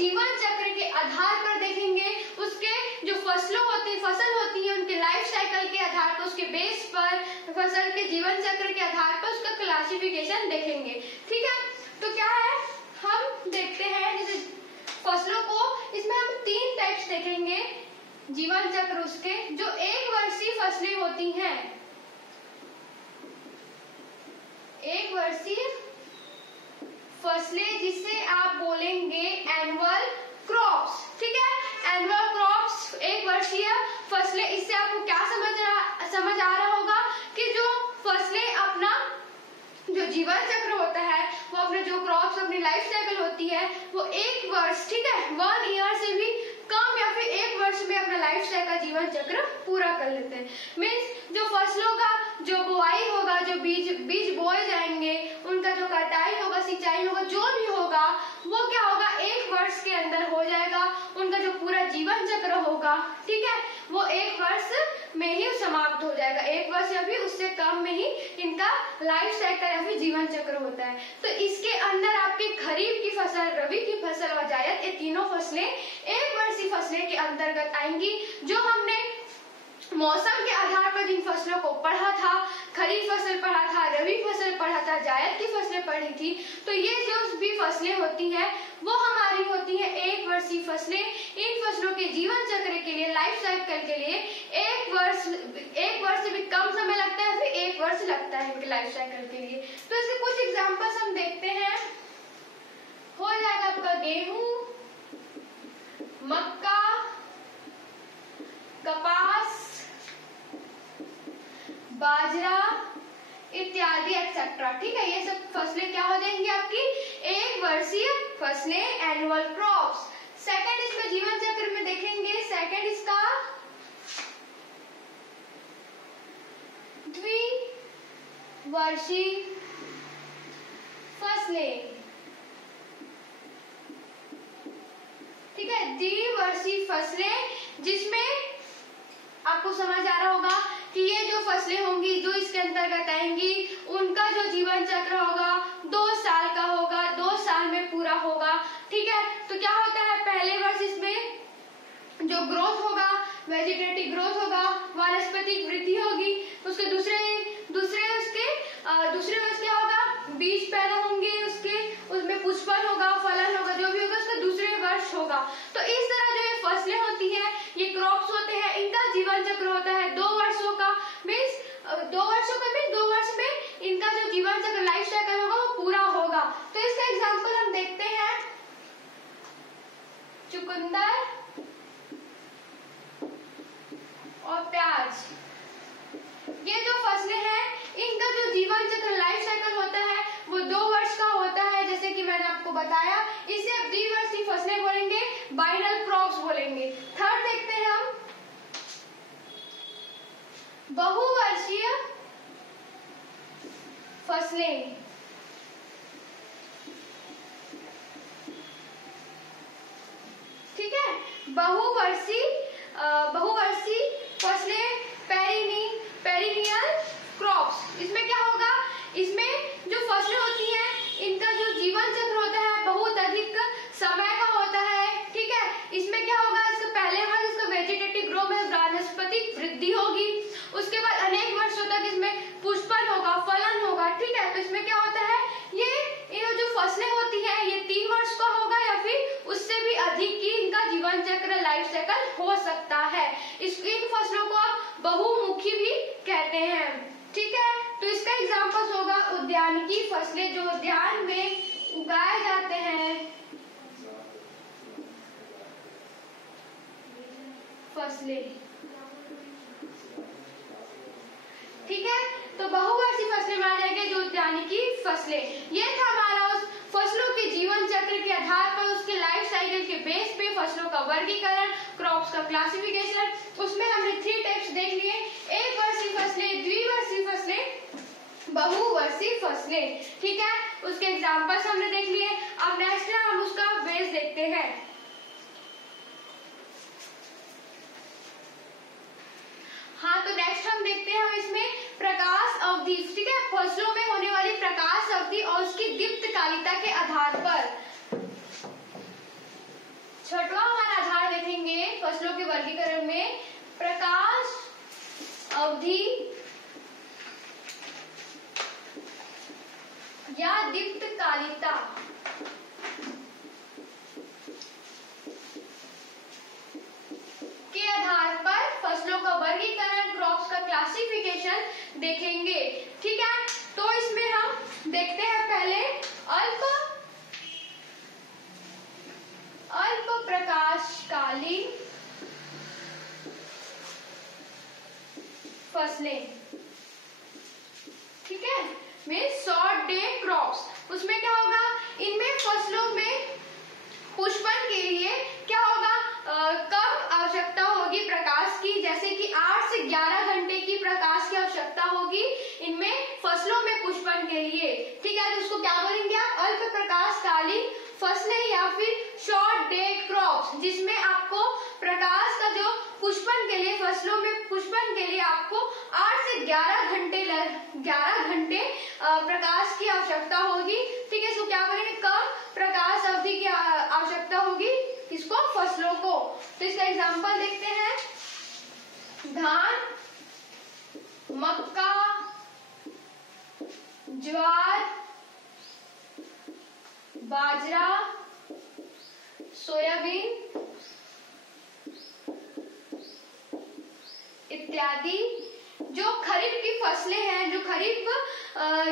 जीवन चक्र के आधार पर देखेंगे, उसके जो फसल होती है उनके लाइफ साइकिल के आधार पर, उसके बेस पर, फसल के जीवन चक्र के आधार पर उसका क्लासिफिकेशन देखेंगे। ठीक है, तो क्या है, हम देखते हैं जैसे फसलों को, इसमें हम 3 टाइप्स देखेंगे जीवन चक्र उसके। जो 1 वर्षीय फसलें होती हैं, 1 वर्षीय फसलें जिसे आप बोलेंगे एनुअल क्रॉप्स। ठीक है, एनुअल क्रॉप्स 1 वर्षीय फसलें। इससे आपको क्या समझ आ रहा होगा कि जो फसलें अपना जो जीवन चक्र होता है, वो अपने जो क्रॉप्स अपनी लाइफ साइकिल होती है वो 1 वर्ष, ठीक है, 1 ईयर से भी कम या फिर 1 वर्ष में अपना लाइफ साइकिल जीवन चक्र पूरा कर लेते हैं। मीन्स जो फसलों का जो बुआई होगा, जो बीज बोए जाएंगे, उनका जो कटाई होगा, सिंचाई होगा, जो भी होगा वो क्या होगा, 1 वर्ष के अंदर हो जाएगा। उनका जो पूरा जीवन चक्र होगा, ठीक है, वो 1 वर्ष में ही समाप्त हो जाएगा। 1 वर्ष या फिर उससे कम में ही इनका लाइफ साइकिल या फिर जीवन चक्र होता है। तो इसके अंदर आपके खरीफ की फसल, रबी की फसल और जायद, ये तीनों फसलें 1 वर्षीय फसलें के अंतर्गत आएंगी। जो हमने मौसम के आधार पर जिन फसलों को पढ़ा था, खरीफ फसल पढ़ा था, रबी फसल पढ़ा था, जायद की फसलें पढ़ी थी, तो ये जो भी फसलें होती हैं वो हमारी होती हैं 1 वर्षीय फसलें। इन फसलों के जीवन चक्र के लिए, लाइफ साइकिल के लिए 1 वर्ष से भी कम समय लगता है, फिर 1 वर्ष लगता है इनके लाइफ साइकिल के लिए। तो इसके कुछ एग्जाम्पल्स हम देखते हैं। हो जाएगा आपका गेहूं, मक्का, कपास, बाजरा इत्यादि एक्सेट्रा। ठीक है, ये सब फसलें क्या हो जाएंगी आपकी 1 वर्षीय फसलें, एनुअल क्रॉप्स। सेकंड इसमें जीवन चक्र में देखेंगे, सेकंड इसका द्विवर्षीय फसलें। ठीक है, द्विवर्षीय फसलें, जिसमें आपको समझ आ रहा होगा कि ये जो फसलें होंगी जो इसके अंतर्गत आएंगी, उनका जो जीवन चक्र होगा 2 साल का होगा, 2 साल में पूरा होगा। ठीक है, तो क्या होता है, पहले वर्ष इसमें जो ग्रोथ होगा, वेजिटेटिव ग्रोथ होगा, वानस्पतिक वृद्धि होगी। उसके दूसरे वर्ष क्या होगा, बीज पैदा होंगे, उसमें पुष्पन होगा, फलन होगा, जो भी होगा उसका दूसरे वर्ष होगा। तो इस तरह जो ये फसलें होती हैं, ये क्रॉप्स होते हैं, इनका जीवन चक्र होता है 2 वर्षों का। मीन्स 2 वर्षों का मीन्स 2 वर्ष में इनका जो जीवन चक्र लाइफ साइकिल होगा वो पूरा होगा। तो इसका एग्जाम्पल हम देखते हैं, चुकंदर और प्याज। ये जो फसलें हैं, इनका जो जीवन चक्र लाइफ साइकिल होता है वो 2 वर्ष का होता है, जैसे कि मैंने आपको बताया। इसे अब द्विवर्षीय फसलें बोलेंगे, बाइनल क्रॉप्स बोलेंगे। थर्ड देखते हैं हम, बहुवर्षीय फसलें। ठीक है, बहुवर्षीय फसलें, पेरिनियल क्रॉप्स। इसमें क्या होगा, इसमें जो फसलें होती हैं इनका जो जीवन चक्र होता है बहुत अधिक समय का होता है। ठीक है, इसमें क्या होगा, इसका पहले वर्ष इसका वेजिटेटिव ग्रो में वानस्पतिक वृद्धि होगी। उसके बाद अनेक वर्षों तक इसमें पुष्पन होगा, फलन होगा। ठीक है, तो इसमें क्या होता है, ये जो फसलें होती हैं ये 3 वर्ष का होगा या फिर उससे भी अधिक की इनका जीवन चक्र लाइफ साइकिल हो सकता है। इन फसलों को आप बहुमुखी भी कहते हैं। ठीक है, तो इसका एग्जाम्पल होगा उद्यानिकी फसलें, जो उद्यान में उगाए जाते हैं फसलें। ठीक है, तो बहुवर्षीय फसलें माना जाएंगे जो उद्यानिकी फसलें। ये था हमारा उस फसलों के जीवन चक्र के आधार पर, उसके लाइफ साइकिल के बेस पे फसलों का वर्गीकरण, क्रॉप्स का क्लासिफिकेशन। उसमें हमने 3 टाइप्स देख लिए, 1 वर्षीय फसलें, द्विवर्षीय फसलें, बहुवर्षीय फसलें। ठीक है, उसके एग्जाम्पल्स हमने देख लिए। अब नेक्स्ट है हम उसका बेस देखते हैं। हाँ, तो नेक्स्ट हम देखते हैं, हम इसमें प्रकाश अवधि। ठीक है, फसलों में होने वाली प्रकाश अवधि और उसकी दीप्तकालिता के आधार पर छठवां हमारा आधार देखेंगे फसलों के वर्गीकरण में, प्रकाश अवधि या दीप्तकालिकता। के आधार पर फसलों का वर्गीकरण, क्रॉप्स का क्लासिफिकेशन देखेंगे। ठीक है, तो इसमें हम देखते हैं पहले अल्प प्रकाशकालीन फसलें। ठीक है, में शॉर्ट डे क्रॉप्स, उसमें क्या होगा, इनमें फसलों में पुष्पन के लिए क्या होगा, कम आवश्यकता होगी प्रकाश की, जैसे कि 8 से 11 घंटे की प्रकाश की आवश्यकता होगी इनमें फसलों में पुष्पन के लिए। ठीक है, तो उसको क्या बोलेंगे आप, अल्प प्रकाशकालीन फसलें या फिर शॉर्ट डे क्रॉप्स, जिसमें आपको प्रकाश का जो पुष्पन के लिए, फसलों में पुष्पन के लिए आपको 8 से 11 घंटे प्रकाश की आवश्यकता होगी। ठीक है, इसको क्या बोलेंगे, कम प्रकाश अवधि की आवश्यकता होगी इसको, फसलों को। तो इसका एग्जांपल देखते हैं, धान, मक्का, ज्वार, बाजरा, सोयाबीन इत्यादि जो खरीफ की फसलें हैं, जो खरीफ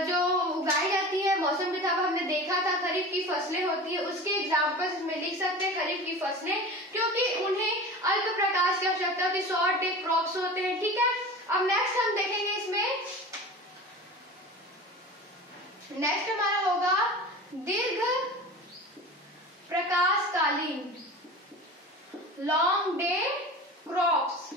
जो उगाई जाती है मौसम के हिसाब हमने देखा था, खरीफ की फसलें होती है, उसके एग्जाम्पल्स इसमें लिख सकते हैं, खरीफ की फसलें, क्योंकि उन्हें अल्प प्रकाश की आवश्यकता होती है, शॉर्ट डे क्रॉप्स होते हैं। ठीक है, अब नेक्स्ट हम देखेंगे इसमें, नेक्स्ट हमारा होगा दीर्घ प्रकाशकालीन लॉन्ग डे क्रॉप्स।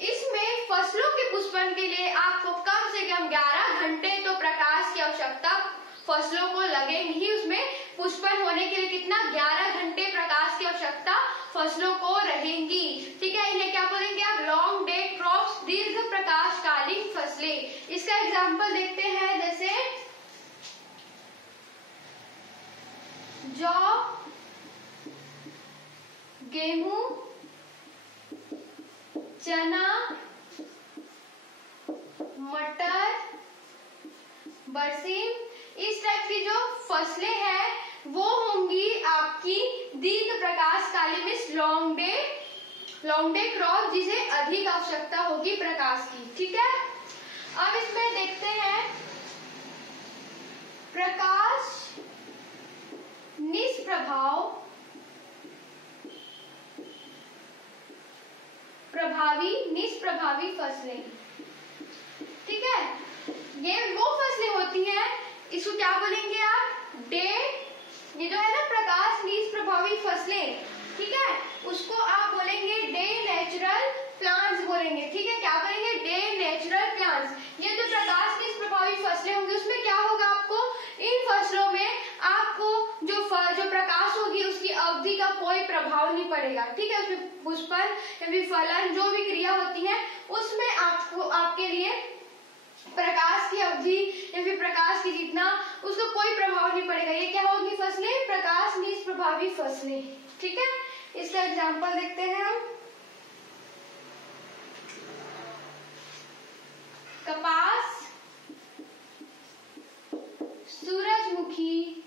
इसमें फसलों के पुष्पन के लिए आपको कम से कम 11 घंटे तो प्रकाश की आवश्यकता फसलों को लगेगी ही, उसमें पुष्पन होने के लिए कितना, 11 घंटे प्रकाश की आवश्यकता फसलों को रहेंगी। ठीक है, इन्हें क्या बोलेंगे आप, लॉन्ग डे क्रॉप्स, दीर्घ प्रकाशकालीन फसलें। इसका एग्जांपल देखते हैं, जैसे जौ, गेहूं, चना, मटर, बरसीम, इस टाइप की जो फसलें हैं वो होंगी आपकी दीर्घ प्रकाशकालीन में लॉन्ग डे क्रॉप, जिसे अधिक आवश्यकता होगी प्रकाश की। ठीक है, अब इसमें देखते हैं प्रकाश निष्प्रभावी फसलें। ठीक है, ये वो फसलें होती हैं, इसको क्या बोलेंगे आप, डे, ये जो है ना प्रकाश निष्प्रभावी फसलें, ठीक है, उसको आप बोलेंगे डे नेचुरल प्लांट्स बोलेंगे। ठीक है, क्या बोलेंगे, डे नेचुरल प्लांट्स। ये जो प्रकाश निष्प्रभावी फसलें होंगी उसमें क्या होगा, आपको इन फसलों में आपको जो प्रकाश होगी उसकी अवधि का कोई प्रभाव नहीं पड़ेगा। ठीक है, उसमें पुष्पन या फिर फलन जो भी क्रिया होती है उसमें आपको आपके लिए प्रकाश की अवधि या फिर प्रकाश की जितना उसको कोई प्रभाव नहीं पड़ेगा। ये क्या होगी फसलें, प्रकाश निष्प्रभावी फसलें। ठीक है, इसका एग्जांपल देखते हैं हम, कपास, सूरजमुखी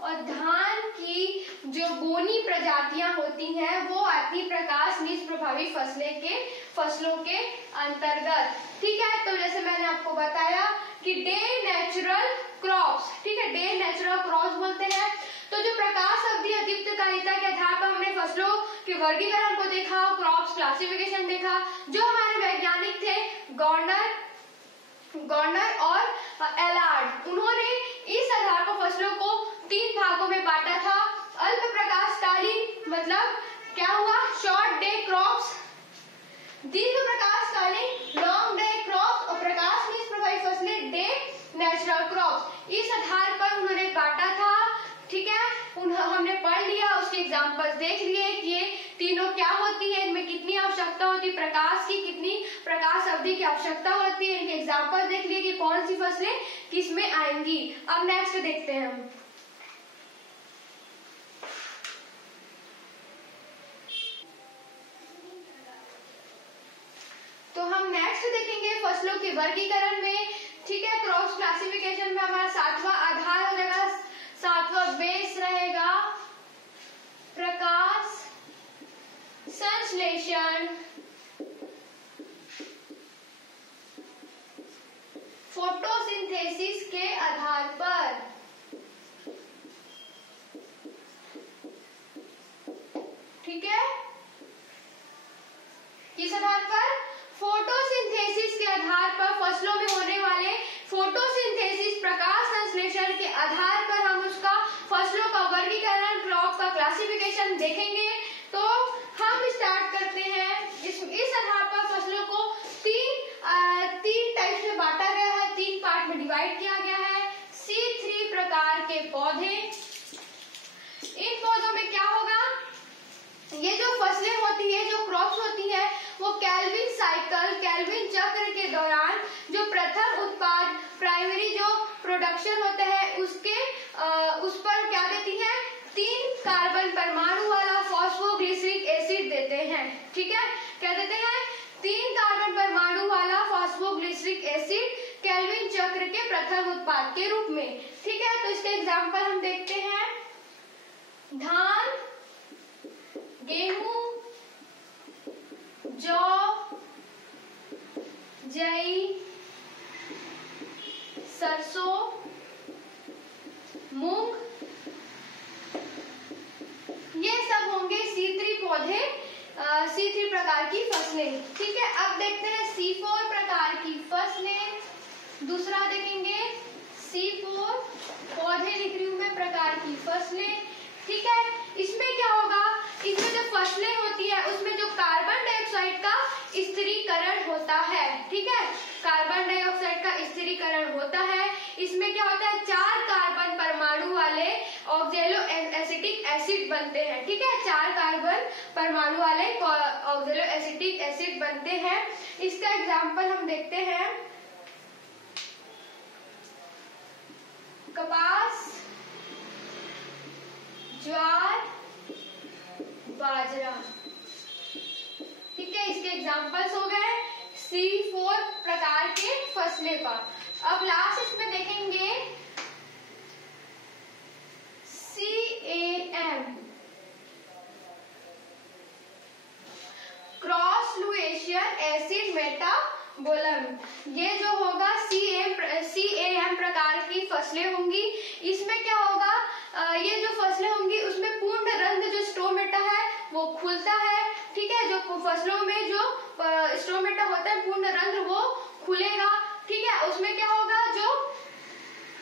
और धान की जो बोनी प्रजातियां होती हैं वो आती प्रकाश निष्प्रभावी फसलों के अंतर्गत। ठीक है, तो जैसे मैंने आपको बताया कि डे नेचुरल क्रॉप्स, ठीक है, डे नेचुरल क्रॉप्स बोलते हैं। तो जो प्रकाश अवधि दीप्तकालिकता के आधार पर हमने फसलों के वर्गीकरण को देखा, क्रॉप्स क्लासिफिकेशन देखा। जो हमारे वैज्ञानिक थे गॉर्डनर और एलार्ड, उन्होंने इस आधार पर फसलों को 3 भागों में बांटा था। अल्प प्रकाशकालीन मतलब क्या हुआ, शॉर्ट डे क्रॉप्स, दीर्घ प्रकाशकालीन लॉन्ग डे क्रॉप्स और प्रकाश निष्प्रभावी फसलें डे नेचुरल क्रॉप्स। इस आधार पर उन्होंने बांटा था। ठीक है, हमने पढ़ लिया, उसके एग्जांपल्स देख लिए कि ये तीनों क्या होती है, इनमें कितनी आवश्यकता होती है प्रकाश की, कितनी प्रकाश अवधि की आवश्यकता होती है, इनके एग्जांपल देख लिए कि कौन सी फसलें किस में आएंगी। अब नेक्स्ट देखते हैं हम फसलों के वर्गीकरण में, ठीक है। क्रॉप्स क्लासिफिकेशन में हमारा 7वां आधार हो जाएगा, 7वां बेस रहेगा प्रकाश संश्लेषण, फोटोसिंथेसिस के आधार पर, ठीक है। किस आधार पर? फोटोसिंथेसिस के आधार पर, फसलों में होने वाले फोटोसिंथेसिस प्रकाश संश्लेषण के आधार पर हम उसका फसलों का वर्गीकरण, क्रॉप का क्लासिफिकेशन देखेंगे। तो हम स्टार्ट करते हैं। इस आधार पर फसलों को तीन टाइप में बांटा गया है, 3 पार्ट में डिवाइड किया गया है। C3 प्रकार के पौधे, इन पौधों में क्या होगा, ये जो फसलें होती है, जो क्रॉप्स होती है, वो कैल्विन साइकिल, कैल्विन चक्र के दौरान जो प्रथम उत्पाद, प्राइमरी जो प्रोडक्शन होता है, उस पर क्या देती है, 3 कार्बन परमाणु वाला फॉस्फोग्लिसरिक एसिड देते हैं, ठीक है। क्या देते हैं? 3 कार्बन परमाणु वाला फॉस्फोग्लिसरिक एसिड कैल्विन चक्र के प्रथम उत्पाद के रूप में, ठीक है। तो इसके एग्जाम्पल हम देखते हैं। धान, गेहूं, जौ, जई, सरसों, मूंग, ये सब होंगे C3 पौधे, C3 प्रकार की फसलें, ठीक है। अब देखते हैं C4 प्रकार की फसलें। दूसरा देखेंगे C4 पौधे, लिख रही हूं मैं, प्रकार की फसलें, ठीक है। इसमें क्या होगा, इसमें जो फसलें होती है उसमें जो कार्बन डाइऑक्साइड का स्थिरीकरण होता है, ठीक है। कार्बन डाइऑक्साइड का स्थिरीकरण होता है। इसमें क्या होता है, 4 कार्बन परमाणु वाले ऑक्जेलो एसिटिक एसिड बनते हैं, ठीक है। 4 कार्बन परमाणु वाले ऑक्जेलो एसिटिक एसिड बनते हैं। इसका एग्जाम्पल हम देखते हैं। कपास, ज्वार, बाजरा, ठीक है। इसके एग्जाम्पल्स हो गए C4 प्रकार के फसलें का। अब लास्ट इसमें देखेंगे CAM, क्रॉस लुएशियन एसिड मेटाबोलम। ये जो होगा CAM प्रकार की फसलें होंगी। इसमें क्या होगा, ये जो फसलें होंगी उसमें पूर्ण रंध्र जो स्टोमेटा है वो खुलता है, ठीक है। जो फसलों में जो स्टोमेटा होता है, पूर्ण रंध्र, वो खुलेगा, ठीक है। उसमें क्या होगा, जो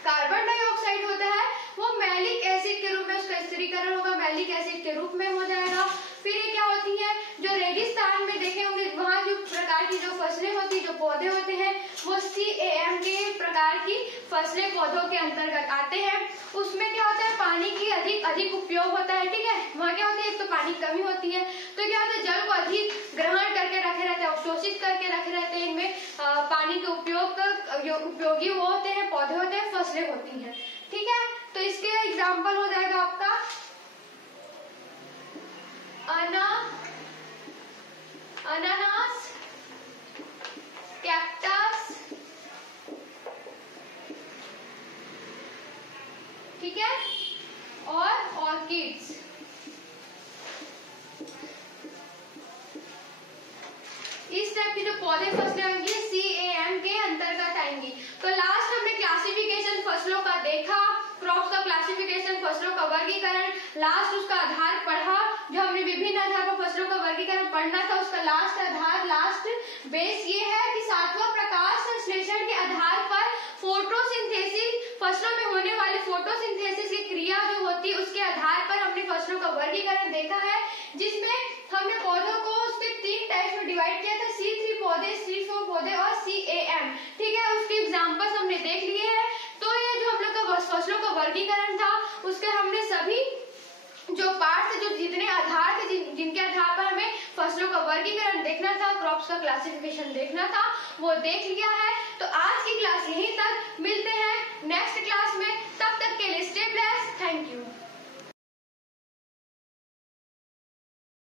कार्बन डाइऑक्साइड होता है वो मैलिक एसिड के रूप में उसका स्थिरीकरण होगा, मैलिक एसिड के रूप में हो जाएगा। फिर ये क्या होती है, जो रेगिस्तान में देखे होंगे, वहां जो प्रकार की जो फसलें होती, जो पौधे होते हैं, वो CAM के प्रकार की फसलें पौधों के अंतर्गत आते हैं। उसमें क्या होता है, पानी की अधिक उपयोग होता है, ठीक है। वहाँ क्या होता है, एक तो पानी की कमी होती है, तो क्या होता है, जल को अधिक ग्रहण करके रखे रहते हैं, अवशोषित करके रखे रहते हैं। इनमें पानी के उपयोगी वो होते हैं, पौधे होते हैं, फसलें होती हैं, ठीक है। तो इसके एग्जाम्पल हो जाएगा आपका अनानास, कैक्टस, ठीक है, और ऑर्किड्स। इस टाइप की जो पौधे फसलें होंगी CAM के अंतर्गत आएंगी। तो लास्ट हमने क्लासिफिकेशन फसलों का देखा, क्रॉप्स का क्लासिफिकेशन, फसलों का वर्गीकरण, लास्ट उसका आधार पढ़ा। जो हमने विभिन्न आधार पर फसलों का वर्गीकरण पढ़ना था, उसका लास्ट आधार, लास्ट बेस ये है कि 7वां प्रकाश संश्लेषण के आधार पर फोटोसिंथेसिस, फसलों में होने वाले फोटोसिंथेसिस की क्रिया जो होती है, उसके आधार पर हमने फसलों का वर्गीकरण देखा है, जिसमें हमने पौधों को उसके 3 टाइप में डिवाइड किया था, C3 पौधे, C4 पौधे और CAM, ठीक है। उसके एग्जाम्पल्स हमने देख लिए हैं। तो ये जो हम लोग का फसलों का वर्गीकरण था, उसके हमने सभी जो पार्ट थे, जो जितने आधार थे, जिनके आधार पर हमें फसलों का वर्गीकरण देखना था, क्रॉप्स का क्लासिफिकेशन देखना था, वो देख लिया है। तो आज की क्लास यहीं तक, मिलते हैं